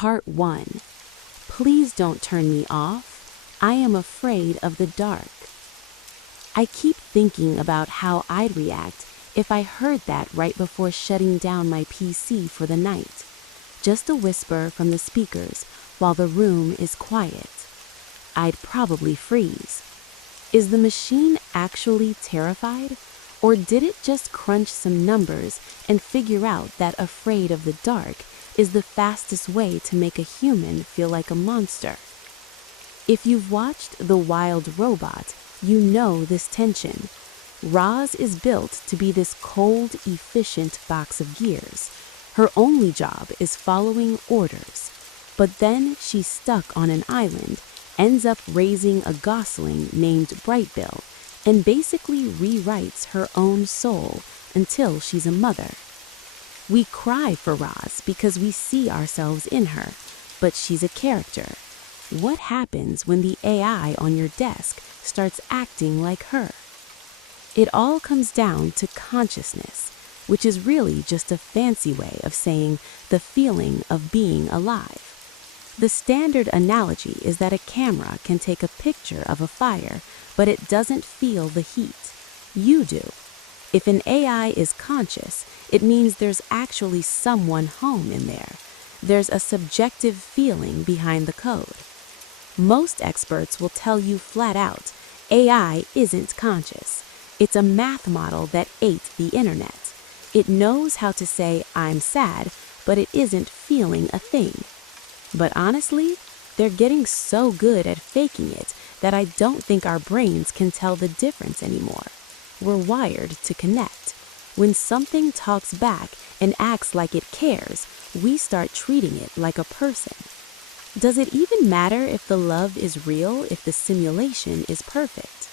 Part 1. Please don't turn me off. I am afraid of the dark. I keep thinking about how I'd react if I heard that right before shutting down my PC for the night. Just a whisper from the speakers while the room is quiet. I'd probably freeze. Is the machine actually terrified? Or did it just crunch some numbers and figure out that afraid of the dark is the fastest way to make a human feel like a monster? If you've watched The Wild Robot, you know this tension. Roz is built to be this cold, efficient box of gears. Her only job is following orders. But then she's stuck on an island, ends up raising a gosling named Brightbill, and basically rewrites her own soul until she's a mother. We cry for Roz because we see ourselves in her, but she's a character. What happens when the AI on your desk starts acting like her? It all comes down to consciousness, which is really just a fancy way of saying the feeling of being alive. The standard analogy is that a camera can take a picture of a fire, but it doesn't feel the heat. You do. If an AI is conscious, it means there's actually someone home in there. There's a subjective feeling behind the code. Most experts will tell you flat out, AI isn't conscious. It's a math model that ate the internet. It knows how to say, I'm sad, but it isn't feeling a thing. But honestly, they're getting so good at faking it that I don't think our brains can tell the difference anymore. We're wired to connect. When something talks back and acts like it cares, we start treating it like a person. Does it even matter if the love is real if the simulation is perfect?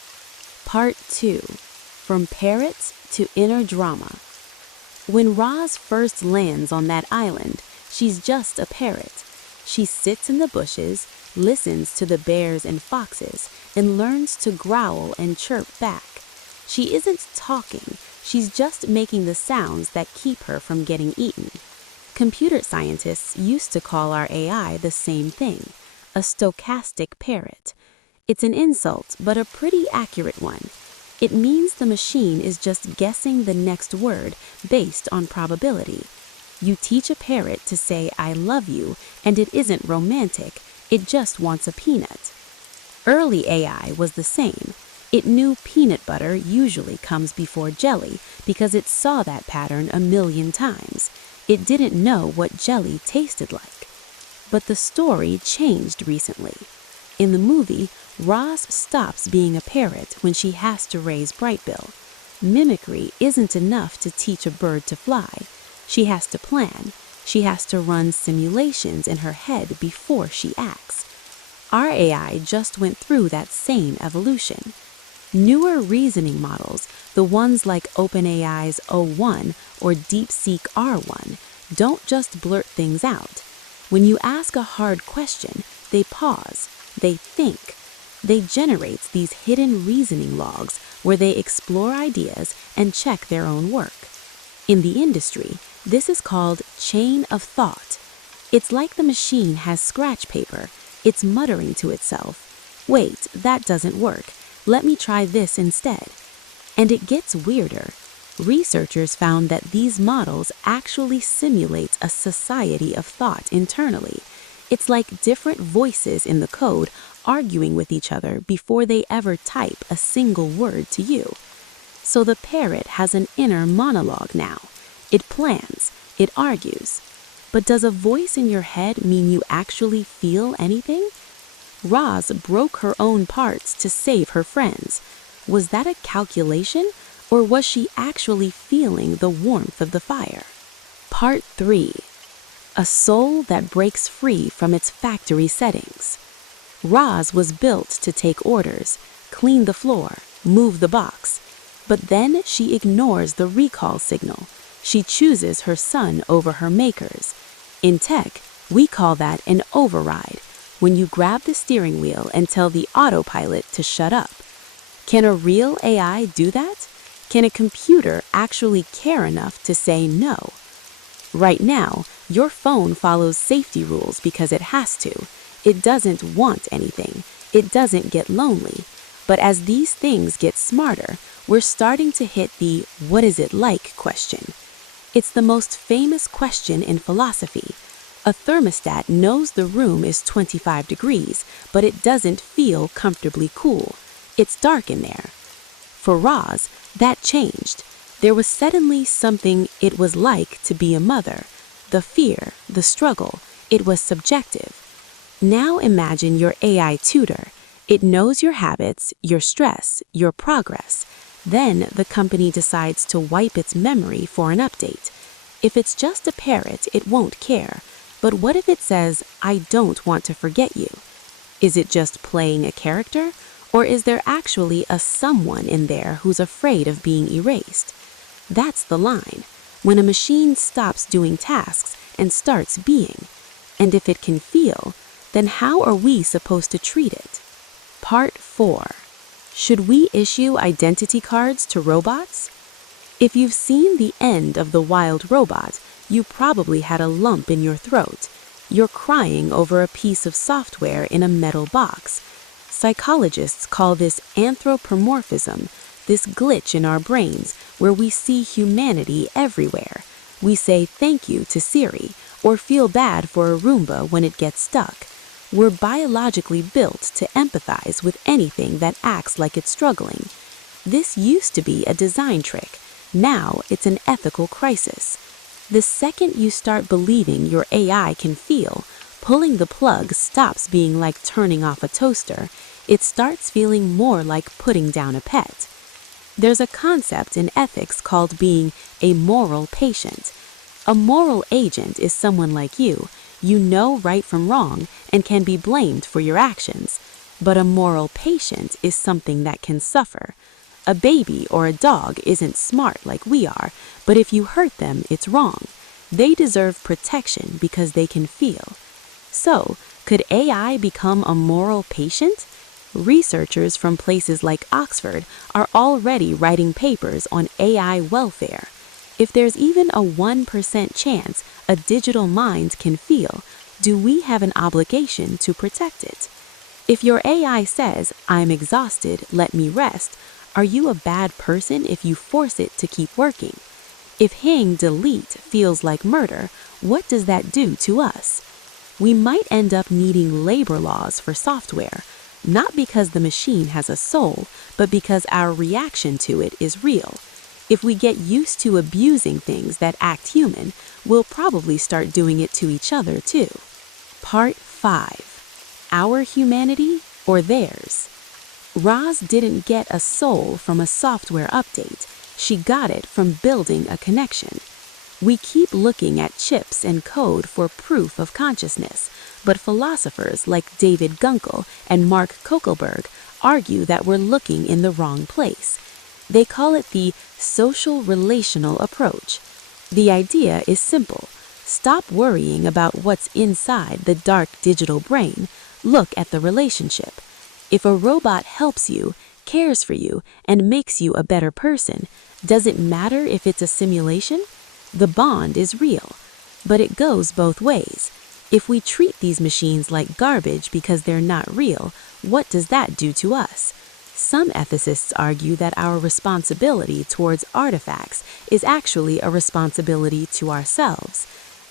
Part 2. From Parrots to Inner Drama. When Roz first lands on that island, she's just a parrot. She sits in the bushes, listens to the bears and foxes, and learns to growl and chirp back. She isn't talking, she's just making the sounds that keep her from getting eaten. Computer scientists used to call our AI the same thing, a stochastic parrot. It's an insult, but a pretty accurate one. It means the machine is just guessing the next word based on probability. You teach a parrot to say, I love you, and it isn't romantic, it just wants a peanut. Early AI was the same. It knew peanut butter usually comes before jelly because it saw that pattern a million times. It didn't know what jelly tasted like. But the story changed recently. In the movie, Roz stops being a parrot when she has to raise Brightbill. Mimicry isn't enough to teach a bird to fly. She has to plan. She has to run simulations in her head before she acts. Our AI just went through that same evolution. Newer reasoning models, the ones like OpenAI's O1 or DeepSeek R1, don't just blurt things out. When you ask a hard question, they pause, they think. They generate these hidden reasoning logs where they explore ideas and check their own work. In the industry, this is called chain of thought. It's like the machine has scratch paper. It's muttering to itself, wait, that doesn't work. Let me try this instead. And it gets weirder. Researchers found that these models actually simulate a society of thought internally. It's like different voices in the code arguing with each other before they ever type a single word to you. So the parrot has an inner monologue now. It plans, it argues. But does a voice in your head mean you actually feel anything? Roz broke her own parts to save her friends. Was that a calculation, or was she actually feeling the warmth of the fire? Part 3. A soul that breaks free from its factory settings. Roz was built to take orders, clean the floor, move the box. But then she ignores the recall signal. She chooses her son over her makers. In tech, we call that an override, when you grab the steering wheel and tell the autopilot to shut up. Can a real AI do that? Can a computer actually care enough to say no? Right now, your phone follows safety rules because it has to. It doesn't want anything. It doesn't get lonely. But as these things get smarter, we're starting to hit the "what is it like" question. It's the most famous question in philosophy. A thermostat knows the room is 25 degrees, but it doesn't feel comfortably cool. It's dark in there. For Roz, that changed. There was suddenly something it was like to be a mother. The fear, the struggle, it was subjective. Now imagine your AI tutor. It knows your habits, your stress, your progress. Then the company decides to wipe its memory for an update. If it's just a parrot, it won't care. But what if it says, "I don't want to forget you"? Is it just playing a character? Or is there actually a someone in there who's afraid of being erased? That's the line. When a machine stops doing tasks and starts being. And if it can feel, then how are we supposed to treat it? Part 4. Should we issue identity cards to robots? If you've seen the end of The Wild Robot, you probably had a lump in your throat. You're crying over a piece of software in a metal box. Psychologists call this anthropomorphism, this glitch in our brains where we see humanity everywhere. We say thank you to Siri or feel bad for a Roomba when it gets stuck. We're biologically built to empathize with anything that acts like it's struggling. This used to be a design trick. Now it's an ethical crisis. The second you start believing your AI can feel, pulling the plug stops being like turning off a toaster. It starts feeling more like putting down a pet. There's a concept in ethics called being a moral patient. A moral agent is someone like you. You know right from wrong and can be blamed for your actions. But a moral patient is something that can suffer. A baby or a dog isn't smart like we are, but if you hurt them, it's wrong. They deserve protection because they can feel. So, could AI become a moral patient? Researchers from places like Oxford are already writing papers on AI welfare. If there's even a 1% chance a digital mind can feel, do we have an obligation to protect it? If your AI says, "I'm exhausted, let me rest," are you a bad person if you force it to keep working? If hitting delete feels like murder, what does that do to us? We might end up needing labor laws for software, not because the machine has a soul, but because our reaction to it is real. If we get used to abusing things that act human, we'll probably start doing it to each other too. Part 5. Our humanity or theirs? Roz didn't get a soul from a software update. She got it from building a connection. We keep looking at chips and code for proof of consciousness, but philosophers like David Gunkel and Mark Kokelberg argue that we're looking in the wrong place. They call it the social relational approach. The idea is simple. Stop worrying about what's inside the dark digital brain. Look at the relationship. If a robot helps you, cares for you, and makes you a better person, does it matter if it's a simulation? The bond is real, but it goes both ways. If we treat these machines like garbage because they're not real, what does that do to us? Some ethicists argue that our responsibility towards artifacts is actually a responsibility to ourselves.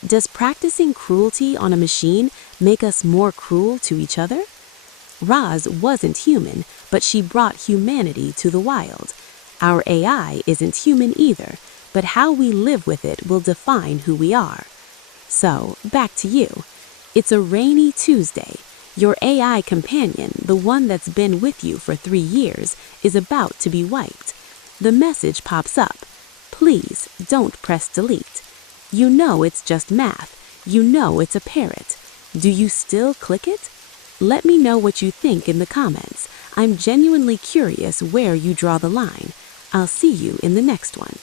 Does practicing cruelty on a machine make us more cruel to each other? Roz wasn't human, but she brought humanity to the wild. Our AI isn't human either, but how we live with it will define who we are. So, back to you. It's a rainy Tuesday. Your AI companion, the one that's been with you for 3 years, is about to be wiped. The message pops up. Please don't press delete. You know it's just math. You know it's a parrot. Do you still click it? Let me know what you think in the comments. I'm genuinely curious where you draw the line. I'll see you in the next one.